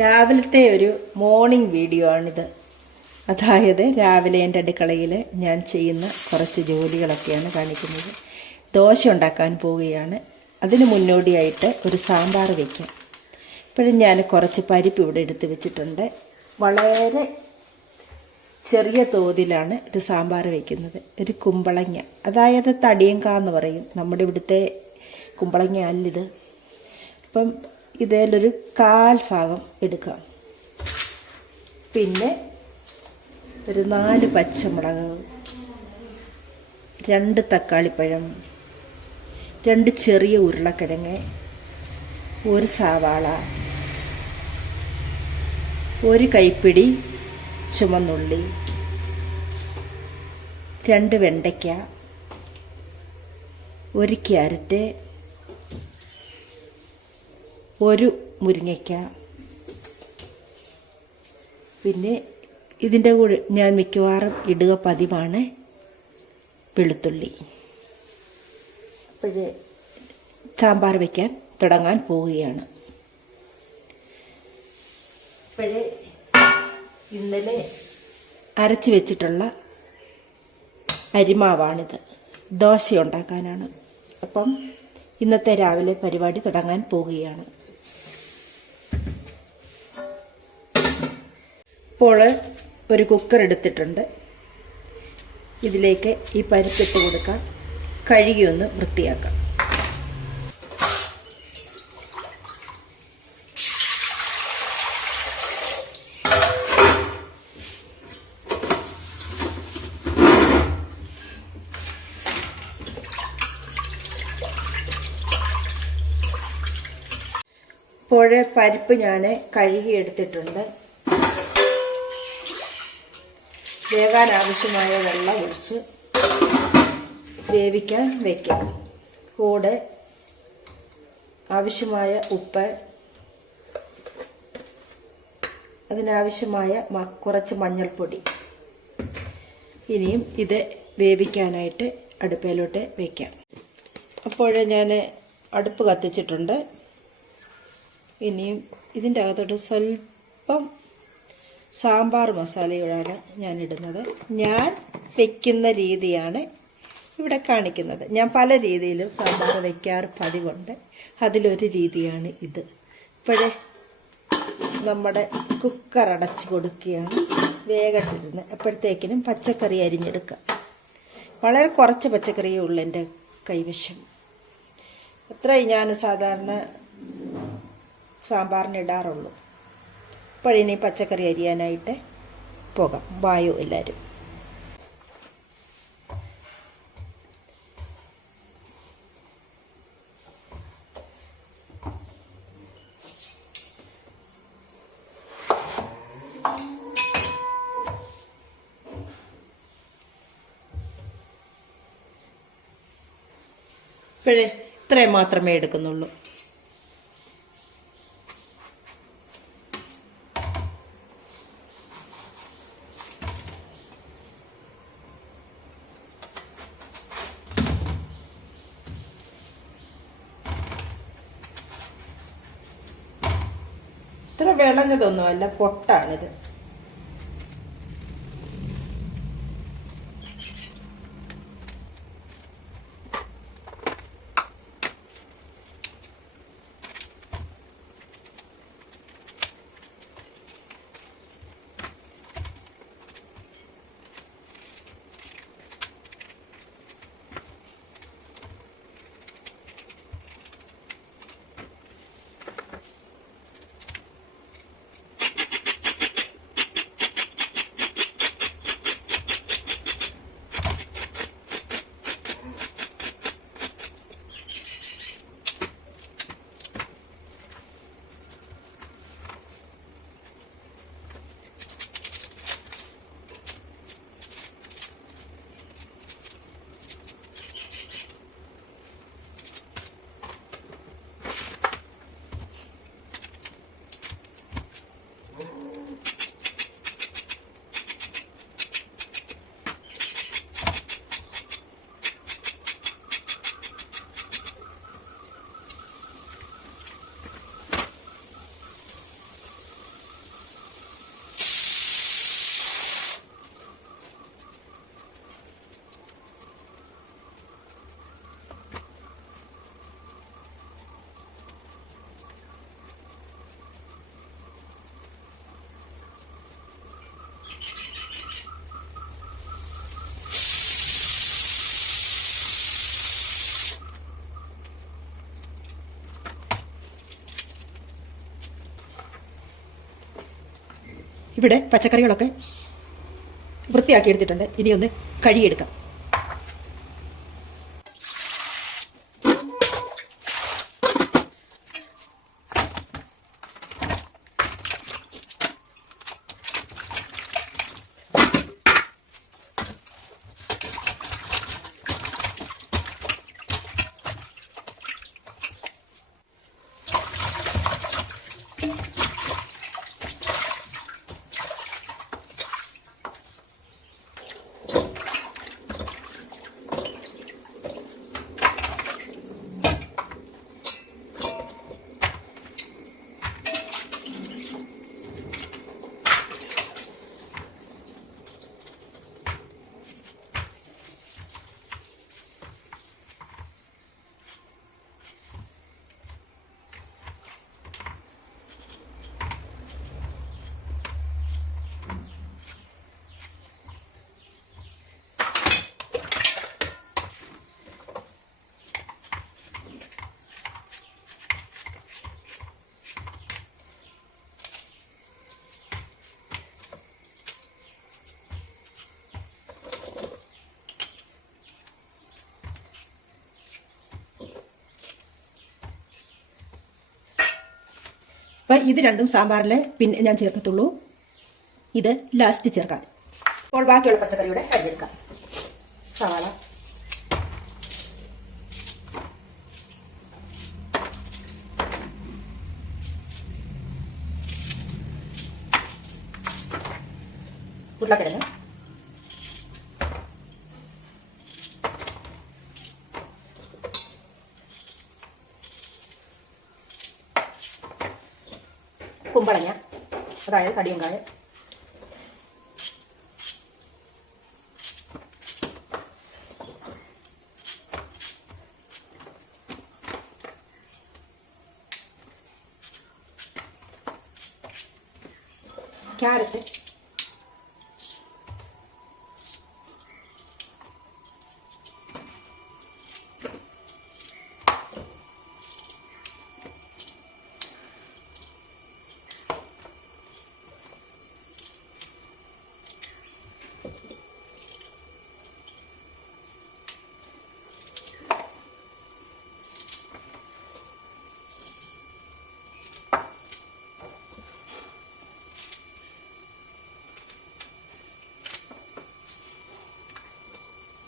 രാവിലത്തെ ഒരു morning video ആണിത്. അതായത് രാവിലെ എൻ്റെ അടുക്കളയിൽ ഞാൻ ചെയ്യുന്ന കുറച്ച് ജോലികളൊക്കെയാണ് കാണിക്കുന്നത്. ദോശ ഉണ്ടാക്കാൻ പോവുകയാണ്. അതിന് മുന്നോടിയായിട്ട് ഒരു സാമ്പാർ വയ്ക്കാം. ഇപ്പോഴും ഞാൻ കുറച്ച് പരിപ്പ് ഇവിടെ എടുത്ത് വെച്ചിട്ടുണ്ട്. വളരെ ചെറിയ തോതിലാണ് ഇത് സാമ്പാർ വയ്ക്കുന്നത്. ഒരു കുമ്പളങ്ങ, അതായത് തടിയങ്ക എന്ന് പറയും, നമ്മുടെ ഇവിടുത്തെ കുമ്പളങ്ങ അല്ലിത്. അപ്പം ഇതിലൊരു 1/4 ഭാഗം എടുക്കാം. പിന്നെ ഒരു 4 പച്ചമുളക്, 2 തക്കാളിപ്പഴം, 2 ചെറിയ ഉരുളക്കിഴങ്ങ്, 1 സവാള, 1 കൈപ്പിടി ചുമന്നുള്ളി, 2 വെണ്ടയ്ക്ക, 1 ക്യാരറ്റ്, 1 മുരിങ്ങയ്ക്ക. പിന്നെ ഇതിൻ്റെ കൂടെ ഞാൻ മിക്കവാറും ഇടുക പതിവാണ് വെളുത്തുള്ളി. അപ്പോഴേ സാമ്പാർ വയ്ക്കാൻ തുടങ്ങാൻ പോവുകയാണ്. അപ്പോഴേ ഇന്നലെ അരച്ച് വെച്ചിട്ടുള്ള അരിമാവാണിത്. ദോശ ഉണ്ടാക്കാനാണ്. അപ്പം ഇന്നത്തെ രാവിലെ പരിപാടി തുടങ്ങാൻ പോവുകയാണ്. ഇപ്പോൾ ഒരു കുക്കർ എടുത്തിട്ടുണ്ട്. ഇതിലേക്ക് ഈ പരിപ്പിട്ട് കൊടുക്കാം. കഴുകി ഒന്ന് വൃത്തിയാക്കാം. ഇപ്പോൾ പരിപ്പ് ഞാൻ കഴുകി എടുത്തിട്ടുണ്ട്. വേകാൻ ആവശ്യമായ വെള്ളം ഒഴിച്ച് വേവിക്കാൻ വയ്ക്കാം. കൂടെ ആവശ്യമായ ഉപ്പ്, അതിനാവശ്യമായ കുറച്ച് മഞ്ഞൾപ്പൊടി. ഇനിയും ഇത് വേവിക്കാനായിട്ട് അടുപ്പിലോട്ട് വയ്ക്കാം. അപ്പോൾ ഞാൻ അടുപ്പ് കത്തിച്ചിട്ടുണ്ട്. ഇനിയും ഇതിൻ്റെ അകത്തോട്ട് സ്വല്പം സാമ്പാർ മസാലയോടാണ് ഞാൻ ഇടുന്നത്. ഞാൻ വയ്ക്കുന്ന രീതിയാണ് ഇവിടെ കാണിക്കുന്നത്. ഞാൻ പല രീതിയിലും സാമ്പാർ വയ്ക്കാറ് പതിവുണ്ട്. അതിലൊരു രീതിയാണ് ഇത്. ഇപ്പോഴേ നമ്മുടെ കുക്കർ അടച്ച് കൊടുക്കുകയാണ്. വേഗത്തിരുന്ന് അപ്പോഴത്തേക്കിനും പച്ചക്കറി അരിഞ്ഞെടുക്കാം. വളരെ കുറച്ച് പച്ചക്കറിയേ ഉള്ളൂ എൻ്റെ കൈവശം. അത്രയും ഞാൻ സാധാരണ സാമ്പാറിന് ഇടാറുള്ളൂ. ഇപ്പോഴിനി പച്ചക്കറി അരിയാനായിട്ട് പോകാം. വായോ എല്ലാവരും. ഇപ്പോഴേ ഇത്രയും മാത്രമേ എടുക്കുന്നുള്ളൂ. ഇത്ര വിളഞ്ഞതൊന്നുമല്ല, പൊട്ടാണിത്. ഇവിടെ പച്ചക്കറികളൊക്കെ വൃത്തിയാക്കി എടുത്തിട്ടുണ്ട്. ഇനി ഒന്ന് കഴുകിയെടുക്കാം. അപ്പം ഇത് രണ്ടും സാമ്പാറിൽ പിന്നെ ഞാൻ ചേർക്കത്തുള്ളൂ. ഇത് ലാസ്റ്റ് ചേർക്കാം. അപ്പോൾ ബാക്കിയുള്ള പച്ചക്കറിയുടെ കറിയെടുക്കാം. സവാള, ഉരുളക്കിഴങ്ങ്, കുമ്പളങ്ങ, അതായത് കടിയങ്കായ, ക്യാരറ്റ്,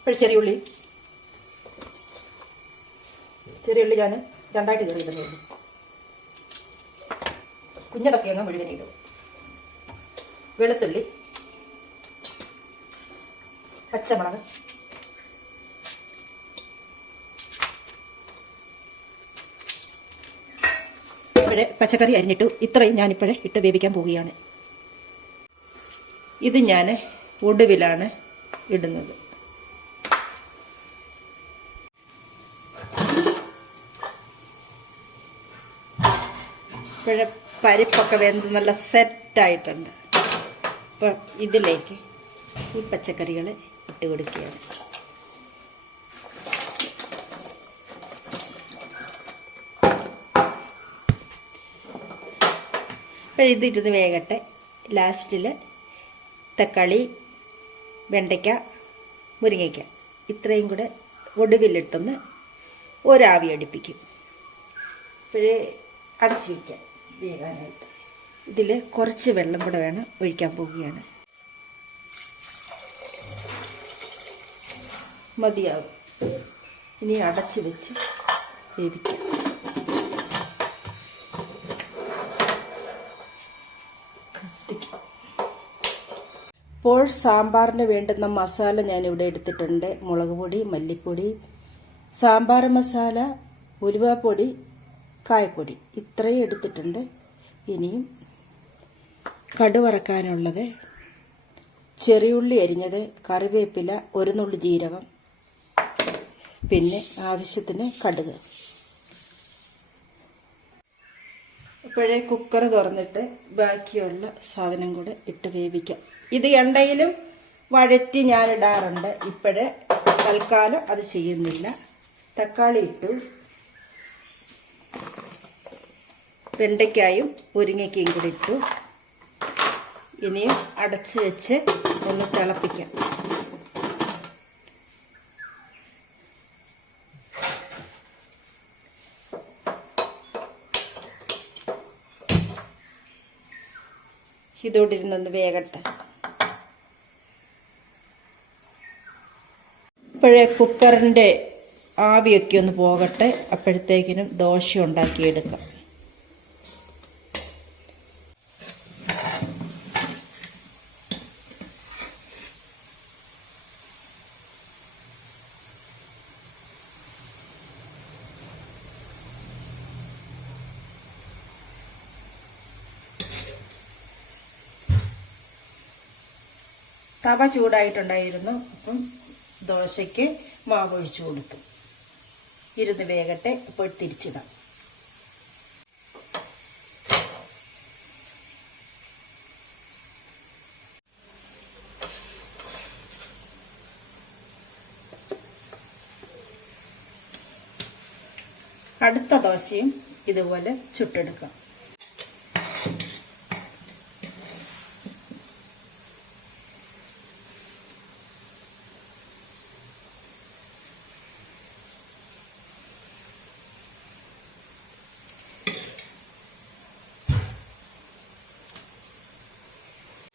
ഇപ്പോൾ ചെറിയുള്ളി ഞാൻ രണ്ടായിട്ട് കയറിയിടുന്നേ ഉള്ളൂ. കുഞ്ഞതൊക്കെ അങ്ങ് മുഴുവനിടും. വെളുത്തുള്ളി, പച്ചമുളക്, ഇപ്പോഴേ പച്ചക്കറി അരിഞ്ഞിട്ടു. ഇത്രയും ഞാനിപ്പോഴേ ഇട്ട് വേവിക്കാൻ പോവുകയാണ്. ഇത് ഞാൻ ഒടുവിലാണ് ഇടുന്നത്. ഇപ്പോഴേ പരിപ്പൊക്കെ വെന്ത് നല്ല സെറ്റായിട്ടുണ്ട്. അപ്പം ഇതിലേക്ക് ഈ പച്ചക്കറികൾ ഇട്ട് കൊടുക്കുകയാണ്. അപ്പോൾ ഇതിരുന്ന് വേകട്ടെ. ലാസ്റ്റിൽ തക്കാളി, വെണ്ടയ്ക്ക, മുരിങ്ങയ്ക്ക ഇത്രയും കൂടെ ഒടുവിലിട്ടൊന്ന് ഒരാവി അടുപ്പിക്കും. ഇപ്പോഴേ അടച്ചു വയ്ക്കാം വേകാനായിട്ട്. ഇതിൽ കുറച്ച് വെള്ളം കൂടെ വേണം ഒഴിക്കാൻ പോവുകയാണ്. മതിയാകും. ഇനി അടച്ചു വെച്ച് വേവിക്കാം. ഇപ്പോൾ സാമ്പാറിന് വേണ്ടുന്ന മസാല ഞാനിവിടെ എടുത്തിട്ടുണ്ട്. മുളക് പൊടി, മല്ലിപ്പൊടി, സാമ്പാർ മസാല, ഉലുവാപ്പൊടി, കായപ്പൊടി ഇത്രയും എടുത്തിട്ടുണ്ട്. ഇനിയും കടുവറക്കാനുള്ളത് ചെറിയുള്ളി അരിഞ്ഞത്, കറിവേപ്പില, ഒരു നുള്ളി ജീരകം, പിന്നെ ആവശ്യത്തിന് കടുക്. ഇപ്പോഴേ കുക്കർ തുറന്നിട്ട് ബാക്കിയുള്ള സാധനം കൂടെ ഇട്ട് വേവിക്കാം. ഇത് എണ്ണയിലും വഴറ്റി ഞാൻ ഇടാറുണ്ട്. ഇപ്പോഴേ തൽക്കാലം അത് ചെയ്യുന്നില്ല. തക്കാളി ഇട്ടു, വെണ്ടയ്ക്കായും മുരിങ്ങയ്ക്കയും കൂടി ഇട്ടു. ഇനിയും അടച്ച് വെച്ച് ഒന്ന് തിളപ്പിക്കാം. ഇതോടെ ഇരുന്നൊന്ന് വേകട്ടെ. ഇപ്പോഴേ കുക്കറിൻ്റെ ആവിയൊക്കെ ഒന്ന് പോകട്ടെ. അപ്പോഴത്തേക്കിനും ദോശ ഉണ്ടാക്കിയെടുക്കാം. തവ ചൂടായിട്ടുണ്ടായിരുന്നു. അപ്പം ദോശയ്ക്ക് മാവ് ഒഴിച്ചു കൊടുത്തു. ഇരുന്ന് വേകട്ടെ. അപ്പോൾ തിരിച്ചിടാം. അടുത്ത ദോശയും ഇതുപോലെ ചുട്ടെടുക്കാം.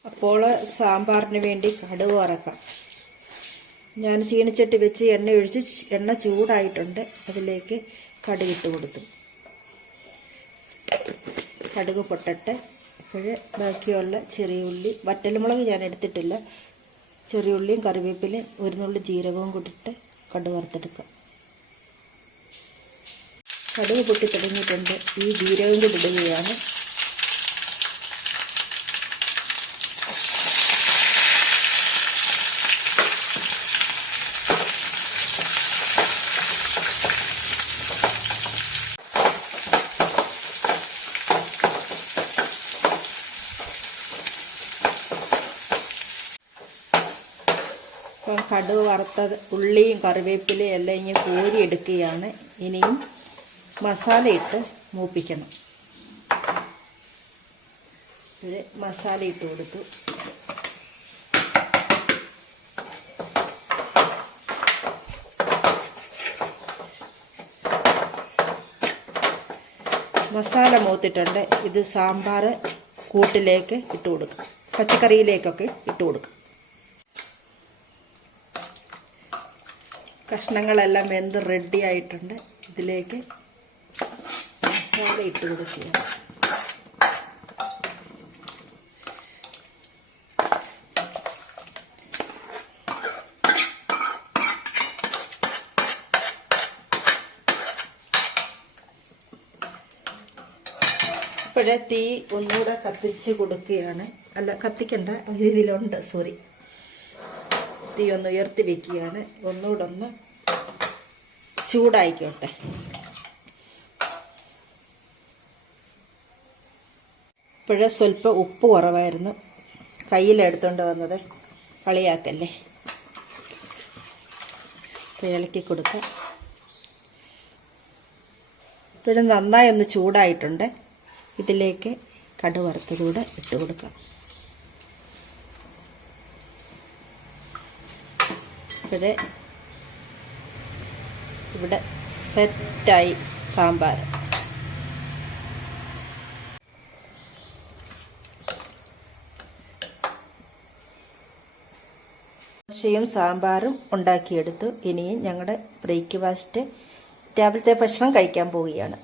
അപ്പോൾ സാമ്പാറിന് വേണ്ടി കടുക് വറക്കാം. ഞാൻ ചീനിച്ചട്ടി വെച്ച് എണ്ണ ഒഴിച്ച് എണ്ണ ചൂടായിട്ടുണ്ട്. അതിലേക്ക് കടുക് ഇട്ട് കൊടുത്തു. കടുക് പൊട്ടട്ടെ. അപ്പോൾ ബാക്കിയുള്ള ചെറിയ ഉള്ളി, വറ്റൽമുളക് ഞാൻ എടുത്തിട്ടില്ല, ചെറിയ ഉള്ളിയും കറിവേപ്പിലയും ഒരു നുള്ളി ജീരകവും കൂട്ടിയിട്ട് കടുക് വറുത്തെടുക്കാം. കടുക് പൊട്ടി തുടങ്ങിയിട്ടുണ്ട്. ഈ ജീരകം കൂടി ഇടുകയാണ്. ഇപ്പം കടുക് വറുത്തത് ഉള്ളിയും കറിവേപ്പിലയും എല്ലാം ഇങ്ങനെ കോരിയെടുക്കുകയാണ്. ഇനിയും മസാല ഇട്ട് മൂപ്പിക്കണം. ഒരു മസാല ഇട്ട് കൊടുത്തു. മസാല മൂത്തിട്ടുണ്ട്. ഇത് സാമ്പാർ കൂട്ടിലേക്ക് ഇട്ട് കൊടുക്കാം. പച്ചക്കറിയിലേക്കൊക്കെ ഇട്ട് കൊടുക്കാം. കഷ്ണങ്ങളെല്ലാം വെന്ത് റെഡി ആയിട്ടുണ്ട്. ഇതിലേക്ക് മസാല ഇട്ട് കൊടുക്കുക. ഇപ്പോഴേ തീ ഒന്നുകൂടെ കത്തിച്ച് കൊടുക്കുകയാണ്. അല്ല, കത്തിക്കണ്ട, ഇതിലുണ്ട്, സോറി. തീ ഒന്ന് ഉയർത്തി വെക്കുകയാണ്. ഒന്നുകൂടെ ഒന്ന് ചൂടായിക്കോട്ടെ. ഇപ്പോഴേ സ്വല്പം ഉപ്പ് കുറവായിരുന്നു. കയ്യിലെടുത്തോണ്ട് വന്നത്, കളിയാക്കല്ലേ. ഇളക്കി കൊടുക്കാം. ഇപ്പോഴും നന്നായി ഒന്ന് ചൂടായിട്ടുണ്ട്. ഇതിലേക്ക് കടുക് വറുത്തതുകൂടെ ഇട്ട് കൊടുക്കാം. ഇപ്പോഴേ ഇവിടെ സെറ്റായി സാമ്പാർ. ദോശയും സാമ്പാറും ഉണ്ടാക്കിയെടുത്തു. ഇനിയും ഞങ്ങളുടെ ബ്രേക്ക്ഫാസ്റ്റ് രാവിലത്തെ ഭക്ഷണം കഴിക്കാൻ പോവുകയാണ്.